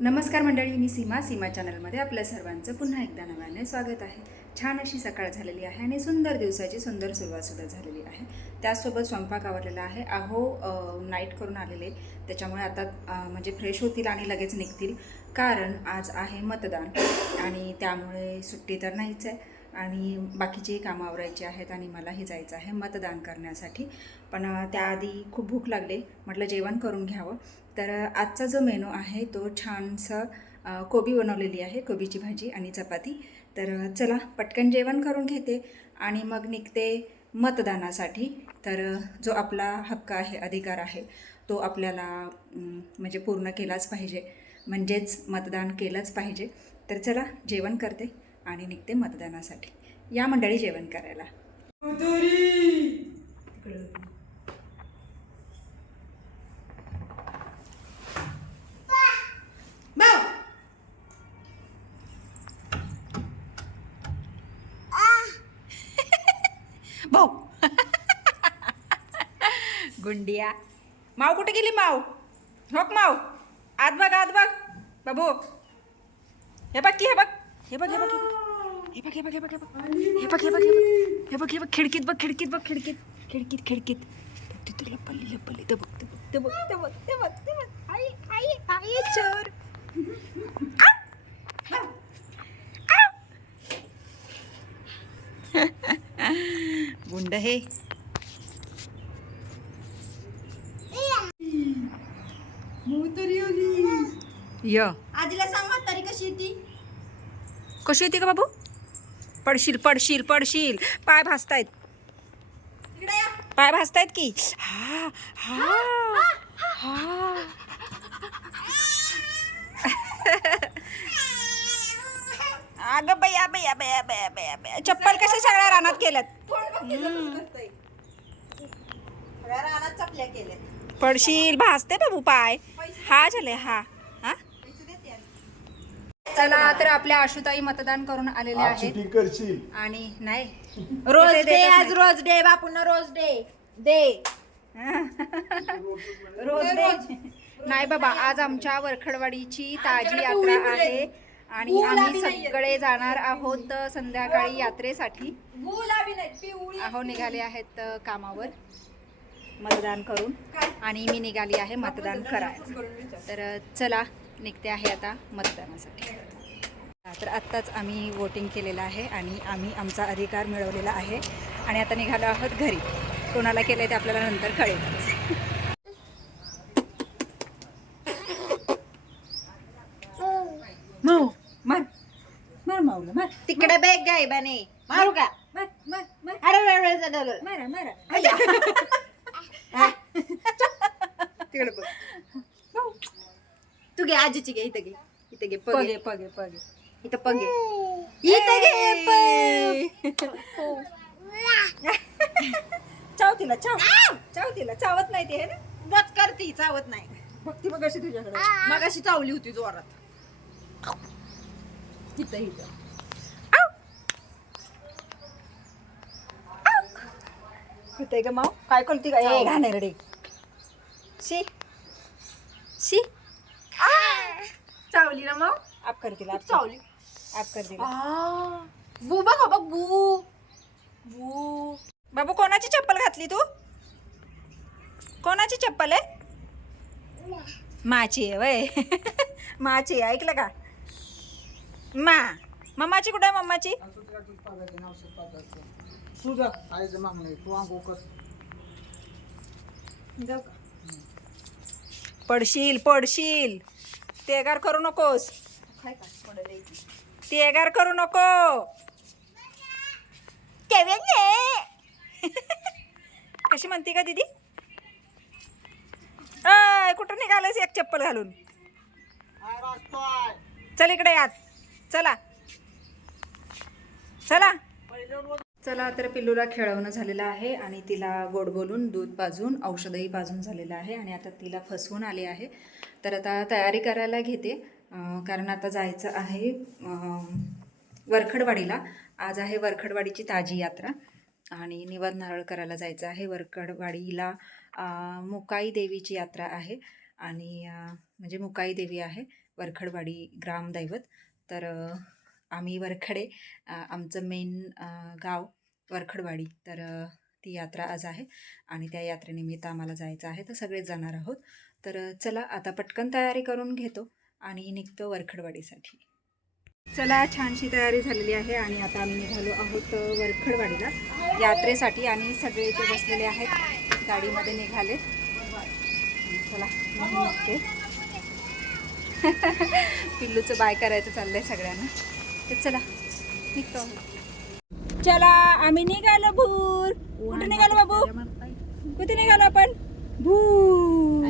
नमस्कार मंडळी, मी सीमा चॅनलमध्ये आपल्या सर्वांचं पुन्हा एकदा नव्याने स्वागत आहे. छान अशी सकाळ झालेली आहे आणि सुंदर दिवसाची सुंदर सुरुवातसुद्धा झालेली आहे. त्याचसोबत स्वयंपाक आवरलेला आहे. नाईट करून आलेले, त्याच्यामुळे आता म्हणजे फ्रेश होतील आणि लगेच निघतील, कारण आज आहे मतदान आणि त्यामुळे सुट्टी तर नाहीच आहे आणि बाकीचेही कामं आवरायची आहेत आणि मलाही जायचं आहे मतदान करण्यासाठी. पण त्याआधी खूप भूक लागली, म्हटलं जेवण करून घ्यावं. तर आजचा जो मेनू आहे तो छानसा कोबी बनवलेली आहे, कोबीची भाजी आणि चपाती. तर चला पटकन जेवण करून घेते आणि मग निघते मतदानासाठी. तर जो आपला हक्क आहे, अधिकार आहे, तो आपल्याला म्हणजे पूर्ण केलाच पाहिजे, म्हणजेच मतदान केलंच पाहिजे. तर चला जेवण करते आणि निघते मतदानासाठी. या मंडळी जेवण करायला. भाऊ गुंडिया माव कुठे गेली? माव होक माव, आत बघ बाबू. हे बघ की, हे बघ हे बघ हे बघ हे बघ हे बघ हे बघ हे बघ हे बघ हे बघ हे बघ हे बघ खिडकीत बघ, खिडकीत बघ, खिडकीत तिथे लपली ते बघ ते बघ ते बघ ते बघ ते बघ. आई आई आई चोर. गुंड हे. य आजीला सांग म्हातारी कशी येते का बाबू? पडशील. पाय भासतायत की. हा हा हा. अगं बया चप्पल कशा सगळ्या रानात केल्यात? रानात चपल्या केल्या. पडशील, भासते बाबू पाय. हा झाले हा. चला तर आपल्या आशुताई मतदान करून आलेले आहेत आणि नाही रोज डे, आज रोज डे, बापूंना रोज डे नाही बाबा, आज आमच्या वरखडवाडीची ताजी यात्रा आहे आणि आम्ही सगळे जाणार आहोत संध्याकाळी यात्रेसाठी. निघाले आहेत कामावर मतदान करून आणि मी निघाली आहे मतदान करायला. तर चला निघते आहे आता मतदानासाठी. तर आत्ताच आम्ही वोटिंग केलेलं आहे आणि आम्ही आमचा अधिकार मिळवलेला आहे आणि आता निघालो आहोत घरी. कोणाला केलं आहे ते आपल्याला नंतर कळेलच. मार मावलं मार. तिकडे बेग गाय बने मारू का? तिकडे बघ. तू घे, आजीची घे, इथं घे पगे इथं पगे इथं घे. चाव तिला, चाव तिला. चावत नाही ते, हे ना बस करती, चावत नाही. भक्ती मग अशी तुझ्याकडे मगाशी चावली होती जोरात. इथं कुठे ग माव? काय करती का? ए घाणेरडे. शी चावली ना मग? आप कर तिला, चावली. आप कर तिला. बू बघ बघ, बू. बाबू कोणाची चप्पल घातली तू? कोणाची चप्पल आहे? माची आहे वय. माची आहे, ऐकलं का? मम्माची कुठे आहे? मम्माची पडशील. तेगार करू नकोस. तेगार करू नको. कशी म्हणती का दीदी? कुठं निघालंस एक चप्पल घालून? चल इकडे यात. चला तर पिल्लूला खेळवणं झालेलं आहे आणि तिला गोड बोलून दूध पाजून औषधही पाजून झालेलं आहे आणि आता तिला फसवून आले आहे. तर आता तयारी करायला घेते कारण आता जायचं आहे वरखडवाडीला. आज आहे वरखडवाडीची ताजी यात्रा आणि निवद नारळ करायला जायचं आहे वरखडवाडीला. मुकाई देवीची यात्रा आहे आणि म्हणजे मुकाई देवी आहे वरखडवाडी ग्रामदैवत. तर आम्ही वरखडे, आमचं मेन गाव वरखडवाडी. तर ती यात्रा आज आहे आणि त्या यात्रेनिमित्त आम्हाला जायचं आहे, तर सगळेच जाणार आहोत. तर चला आता पटकन तयारी करून घेतो आणि निघतो वरखडवाडीसाठी. चला, छानशी तयारी झालेली आहे आणि आता आम्ही निघालो आहोत वरखडवाडीला यात्रेसाठी आणि सगळे इथे बसलेले आहेत, गाडीमध्ये निघाले. चला निघते. पिल्लूचं बाय करायचं चाललंय सगळ्यांना. तर चला निघतो. चला आम्ही निघालो भूर. कुठे निघालो बाबू? कुठे निघालो आपण? भूर.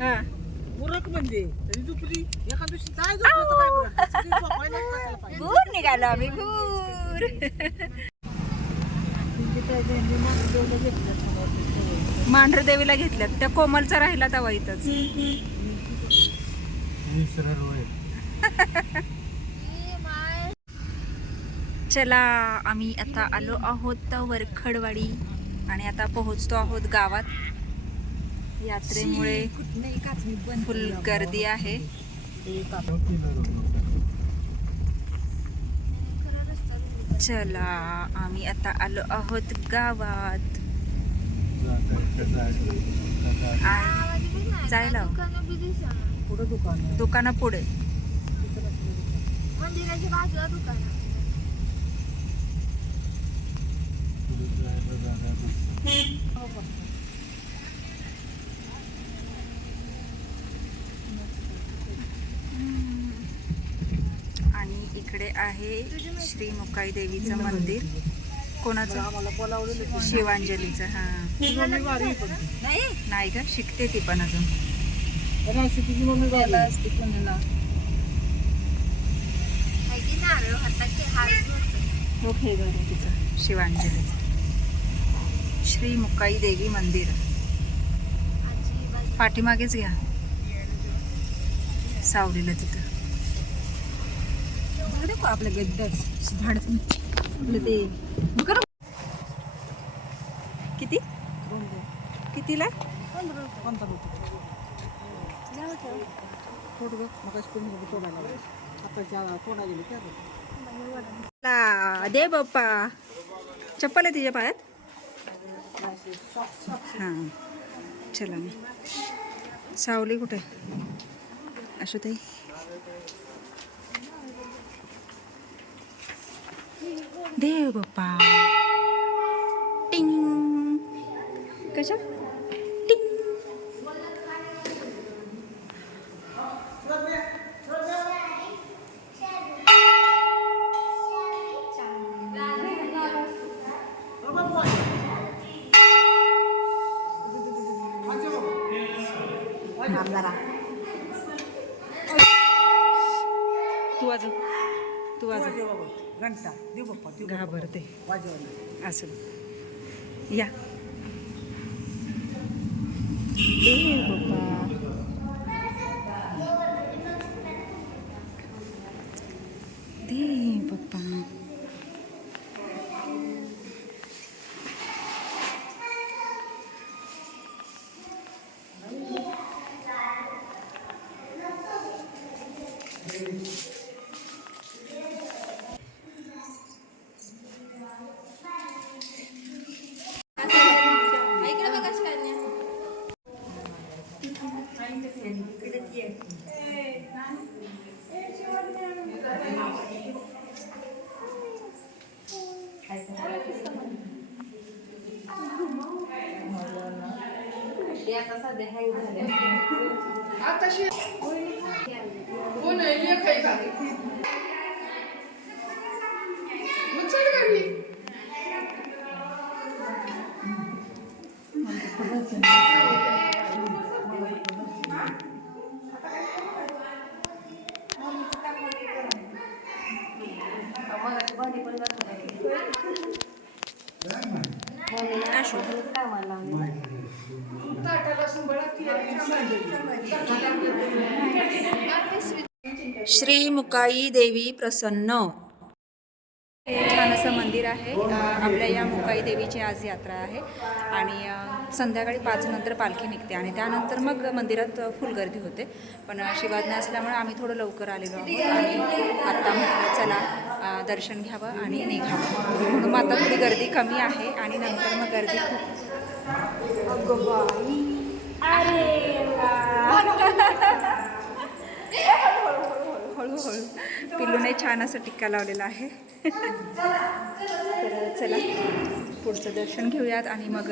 हा भूर निघालो आम्ही भूर. मांढर देवीला घेतल्यात, त्या कोमलचा राहिला तवा इथंच. चला आम्ही आता आलो आहोत वरखडवाडी आणि आता पोहोचतो आहोत गावात. यात्रेमुळे फुल गर्दी आहे. चला आम्ही आता आलो आहोत गावात. जायला दुकाना पुढे मंदिराच्या बाजूला दुकान. आणि इकडे आहे श्री मुकाई देवीचं मंदिर. कोणाचं? शिवांजलीचं. हा नाही का, शिकते ती पण अजून. ओके बरं, तिचं शिवांजलीचं श्री मुकाई देवी मंदिर. पाठीमागेच घ्या सावलीला तिथं. देखो आपलं गद्दर झाड आपलं ते किती कितीला? 15 दे बाप्पा. चप्पल आहे तिच्या पायात. हां चला मग. सावली कुठे? असू ते. देव बाप्पा. टिंग. कशा टिंग. तू वाजव, तू वाजव. घंटा देव बाप्पा घाबरते वाजवलं. असं. या देव बाप्पा. देव बाप्पा. श्री मुकाई देवी प्रसन्न. हे छान असं मंदिर आहे. आपल्या या मुकाई देवीची आज यात्रा आहे आणि संध्याकाळी 5 नंतर पालखी निघते आणि त्यानंतर मग मंदिरात फुल गर्दी होते. पण आशीर्वाद नाही असल्यामुळे आम्ही थोडं लवकर आलेलो आहोत आणि आत्ता म्हटलं चला दर्शन घ्यावं आणि निघावं म्हणून मग आता थोडी गर्दी कमी आहे आणि नंतर मग गर्दी हळूहळू पिल्लूने छान असं टिक्का लावलेला आहे. तर चला पुढचं दर्शन घेऊयात आणि मग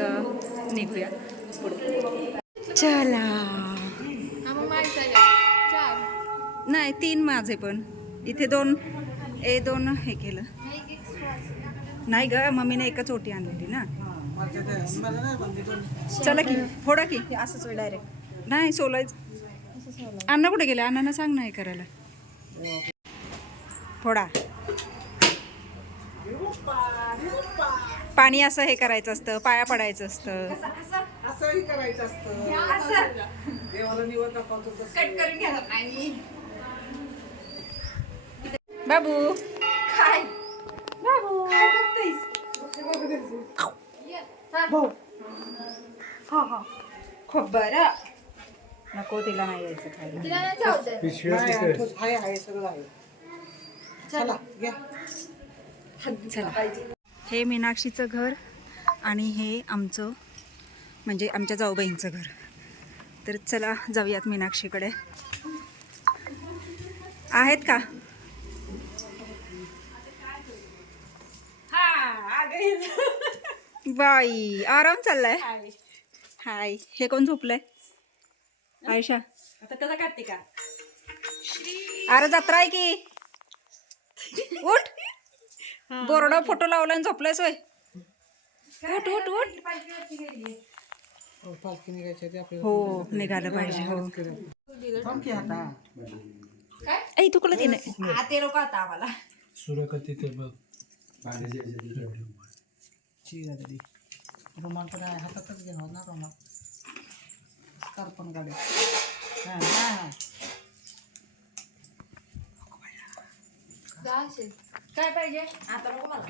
निघूयात पुढे. चला नाही 3 माझे पण इथे 2 हे केलं नाही ग. मम्मीने एकच ओटी आणलेली ना. चला की फोडा की असंच डायरेक्ट नाही सोलायचं. अण्णा कुठे गेले? अण्णांना सांग ना हे करायला. फोडा. पाणी असं हे करायचं असतं, पाया पडायचं असतं. असंही करायचं असतं. देवाला निवड दाखवतो तसं. बाबू काय बाबू खूप बरं. नको तिला नाही यायचं खायला. नाही, ठोस आहे सगळं आहे. चला घ्या. चला हे मीनाक्षीचं घर आणि हे आमचं म्हणजे आमच्या जाऊबाईंचं घर. तर चला जाऊयात मीनाक्षीकडे. आहेत का? बाई आराम चाललाय. हाय. हे कोण झोपलंय? आयशा. आता कसं काढते का? अरे जत्रा आहे की. उठ. बोर्डा फोटो लावला आणि झोपलायस होय. उठ उठ उठ. पालखी निघायची आहे ते आपल्याला. हो निघालं पाहिजे. हो थांब की आता. ऐ तुला ते नाही. ते लोक आता आम्हाला सुरकती ते बघ. रुमाल पण आहे हातातच घ्यावा ना रुमाल. स्कार पण गाड्या. हा हा काय पाहिजे आता नको मला.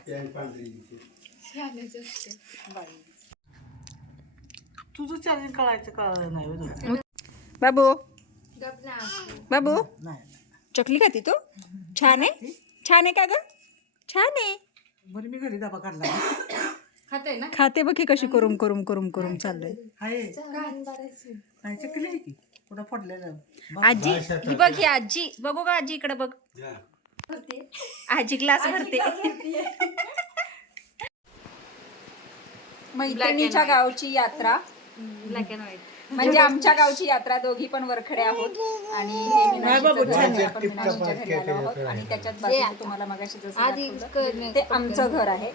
तुझं चार्जिंग कळायचं नाही होय तुला? बाबू बाबू नाही. चकली खाती तू? छान आहे. छान आहे का ग? छान आहे. बरं मी घरी डबा काढला. खाते ना खाते बघ ही कशी करून करून करून करून चाललंय. आहे काय चकली आहे की कुठं फोडलेलं. आजी ही बघ ही आजी. बघू का आजी इकडे बघ. आजी ग्लास भरते. मैत्रिणीच्या गावची यात्रा ब्लॅक अँड व्हाईट म्हणजे आमच्या गावची यात्रा. दोघी पण वरखडे आहोत आणि हे मीनाक्षीचं घर आहे. आपण मीनाक्षीच्या घरी आलो आहोत आणि त्याच्यात बाजूला तुम्हाला मगाशी जसं दाखवलं, ते आमचं घर आहे.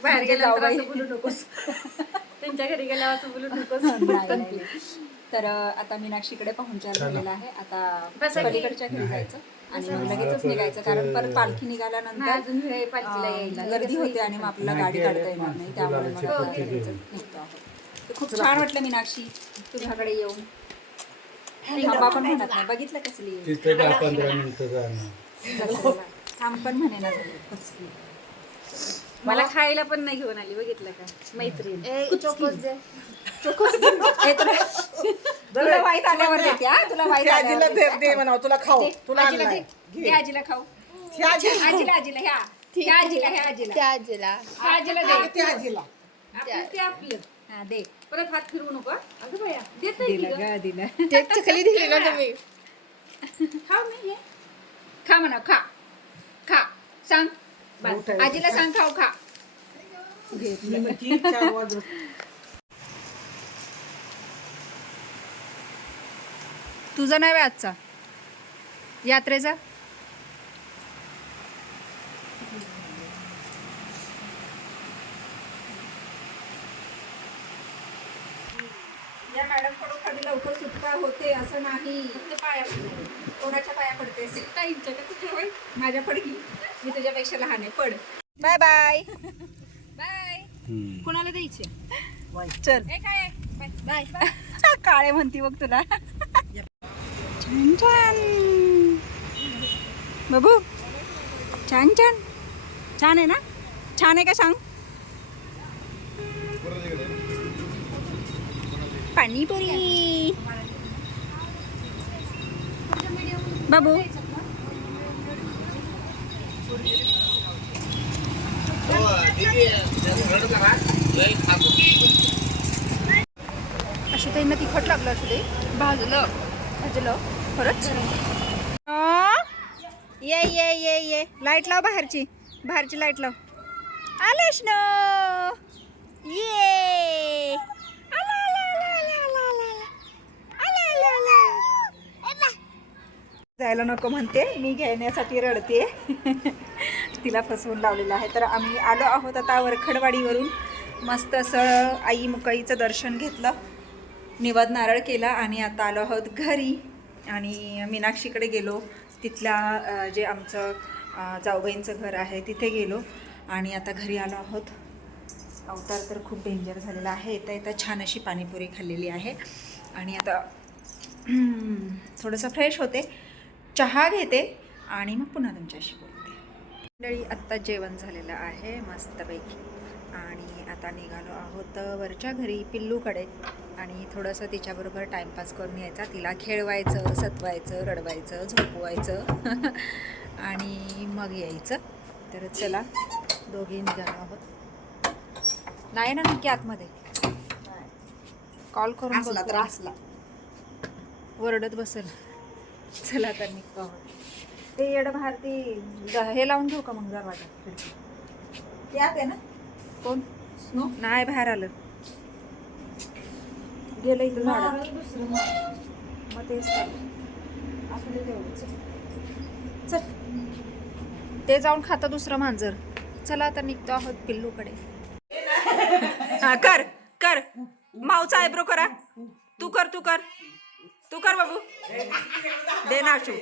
बाहेर गेल्यानंतर जाऊबाई. असं बोलू नकोस. त्यांच्या घरी गेल्यावर असं बोलू नकोस. नाही, नाही, नाही. तर आता मीनाक्षीकडे पाहुणचार झालेला आहे. आता पलीकडच्या घरी जायचं आणि मग लगेचच निघायचं कारण परत पालखी निघाल्यानंतर अजून हे पालखीला यायला गर्दी होते आणि मग आपल्याला गाडी काढता येणार नाही. त्यामुळे मग लगेचच निघतो आहोत. तर खूप छान वाटलं मीनाक्षी तुझ्याकडे येऊन. थांबा पण म्हणत नाही. बघितलं कसली तिथे 10-15 मिनिटं जाणार. थांब पण म्हणे ना झाली. मला खायला पण नाही घेऊन आली. बघितलं का मैत्रीण. हे तुला वाईट आल्यावर देते. हा तुला वाईट आजीला आल्यावर दे म्हणावं तुला खाऊ. तुला आजीला दे. आणलाय. दे आजीला खाऊ. ह्या आजीला. आजीला आजीला ह्या ह्या आजीला ह्या आजीला ह्या आजीला दे. त्या आजीला. आपलं ते आपलं. हा दे. परत हात फिरवू नको. अगं बाया दिला ग दिला. चकली दिली ना तुम्ही. खाऊ नाही खा म्हणा. खा खा सांग. बस. आजीला सांग खाऊ खा. ती 4 वाजून. तुझा नाही व्हय आजचा यात्रेचा? या मॅडम कडून कधी लवकर सुटका होते असं नाही. पाया कोणाच्या पाया पडतेस? ताईंच्या का तुझ्या माझ्या पड की. मी तुझ्यापेक्षा लहान आहे. पड. Bye bye bye. कुणाला द्यायची? चल काय बाय. काळे म्हणती बघ तुला. छान छान बाबू, छान छान छान आहे ना? छान आहे का सांग? पाणीपुरी बाबू. अशी त्यांना तिखट लागलं असू दे. भाजलं भाजलं खरंच. ये ये ये ये लाईट लाव, बाहेरची बाहेरची लाईट लाव. आलेश न ये. आला आला आला आला आला आला आला आला आला. जायला नको म्हणते, मी घेण्यासाठी रडते. तिला फसवून लावलेलं आहे. तर आम्ही आलो आहोत आता वरखडवाडीवरून. मस्त असं आई मुकाईचं दर्शन घेतलं, निवद नारळ केला आणि आता आलो आहोत घरी. आणि मीनाक्षीकडे गेलो, तिथल्या जे आमचं जाऊबाईंचं घर आहे तिथे गेलो आणि आता घरी आलो आहोत. अवतार तर खूप डेंजर झालेला आहे. येता येता छान अशी पाणीपुरी खाल्लेली आहे आणि आता थोडंसं फ्रेश होते, चहा घेते आणि मग पुन्हा तुमच्याशी बोलते. मंडळी आत्ता जेवण झालेलं आहे मस्तपैकी आणि आता निघालो आहोत वरच्या घरी पिल्लूकडे आणि थोडंसं तिच्याबरोबर टाईमपास करून यायचा. तिला खेळवायचं, सतवायचं, रडवायचं, झोपवायचं आणि मग यायचं. तर चला दोघे निघालो आहोत. नाही ना नक्की आतमध्ये कॉल करून असला तर असला. ओरडत बसेल. चला तर निघतो आहोत. ते येडं बाहेर ती हे लावून घेऊ का मग दरवाजा? यात आहे ना कोण? नाही बाहेर आलं, गेलं इथं झाडात. दुसरं मग तेच असू दे तेवढंच. चल, ते जाऊन खातं दुसरं मांजर. चला आता निघतो आहोत पिल्लूकडे. हा कर कर, माऊचा आयब्रो करा. तू कर तू कर तू कर बाबू. दे नाशू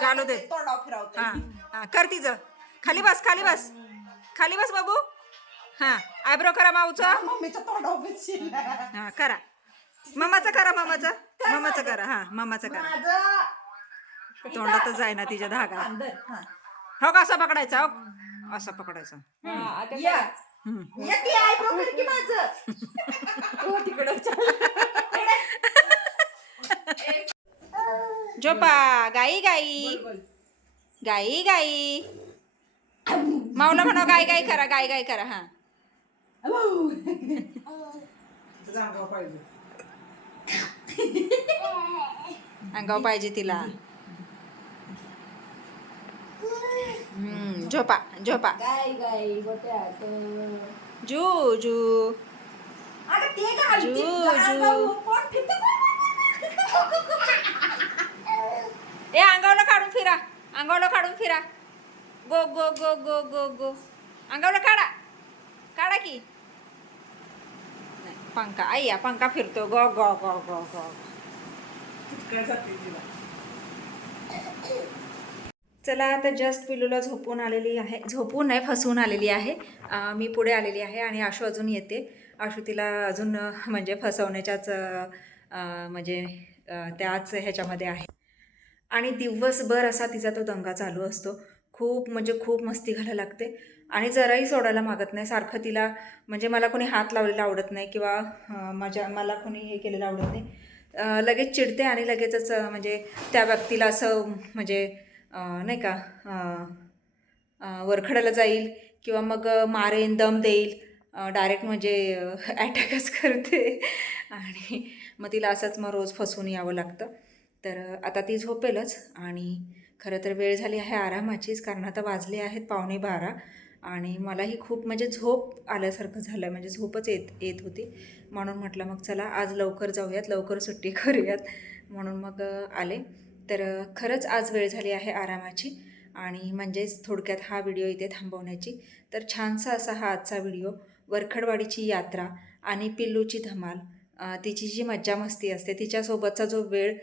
घालू दे. हा हा कर तिचं. खाली बस खाली बस खाली बस बाबू. हा आयब्रो करा माऊचा. मम्मीच्या तोंडावर बसशील. हा करा. मम्माचं करा, मम्माचं करा. हा मम्माचं करा. तोंडातच जाय ना तिच्या धागा. हो का असं पकडायचा? हो असं पकडायचं. झोपा गाई गाई गाई गाई. माऊला म्हणा गाई गाई करा, गाई गाई करा. हा अंगाव पाहिजे तिला. झोपा झोपा. जू जू जू जू. ए अंगावला काढून फिरा, अंगावला काढून फिरा. गो गो गो गो गो गो. अंगावला काढा काढा की. नाही पंखा आय्या पंखा फिरतो. गो गो गो गो गो. चला आता जस्ट पिलूला झोपून आलेली आहे. झोपून नाही, फसवून आलेली आहे. मी पुढे आलेली आहे आणि आशू अजून येते. आशू तिला अजून म्हणजे फसवण्याच्याच म्हणजे त्याच ह्याच्यामध्ये आहे आणि दिवसभर असा तिचा तो दंगा चालू असतो. खूप म्हणजे खूप मस्ती घालायला लागते आणि जराही सोडायला मागत नाही. सारखं तिला म्हणजे मला कोणी हात लावलेला आवडत नाही किंवा मला कोणी हे केलेलं आवडत नाही. लगेच चिडते आणि लगेचच म्हणजे त्या व्यक्तीला असं म्हणजे नाही का वरखडाला जाईल किंवा मग मारेन, दम देईल. डायरेक्ट म्हणजे अटॅकच करते आणि मग तिला असंच मग रोज फसवून यावं लागतं. तर आता ती झोपेलच आणि खरं तर वेळ झाली आहे आरामाचीच, कारण आता वाजले आहेत 11:15 आणि मलाही खूप म्हणजे झोप आल्यासारखं झालं. म्हणजे झोपच येत होती. म्हणून म्हटलं मग चला आज लवकर जाऊयात, लवकर सुट्टी करूयात म्हणून मग आले. तर खरंच आज वेळ झाली आहे आरामाची आणि म्हणजेच थोडक्यात हा व्हिडिओ इथे थांबवण्याची. तर छानसा असा हा आजचा व्हिडिओ. वरखडवाडीची यात्रा आणि पिल्लूची धमाल, तिची जी मज्जा मस्ती असते, तिच्यासोबतचा जो वेळ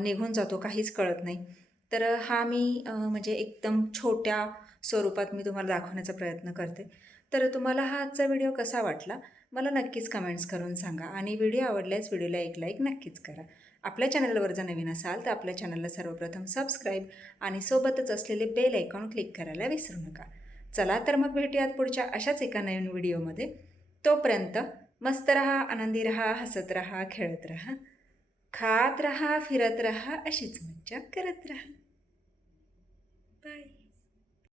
निघून जातो काहीच कळत नाही. तर हा मी म्हणजे एकदम छोट्या स्वरूपात मी तुम्हाला दाखवण्याचा प्रयत्न करते. तर तुम्हाला हा आजचा व्हिडिओ कसा वाटला मला नक्कीच कमेंट्स करून सांगा. आणि व्हिडिओ आवडल्यास व्हिडिओला एक लाईक नक्कीच करा. आपल्या चॅनलवर जर नवीन असाल तर आपल्या चॅनलला सर्वप्रथम सबस्क्राईब आणि सोबतच असलेले बेल आयकॉन क्लिक करायला विसरू नका. चला तर मग भेटूयात पुढच्या अशाच एका नवीन व्हिडिओमध्ये. तोपर्यंत मस्त रहा, आनंदी रहा, हसत रहा, खेळत रहा, खात रहा, फिरत रहा, अशीच मज्जा करत रहा. बाय.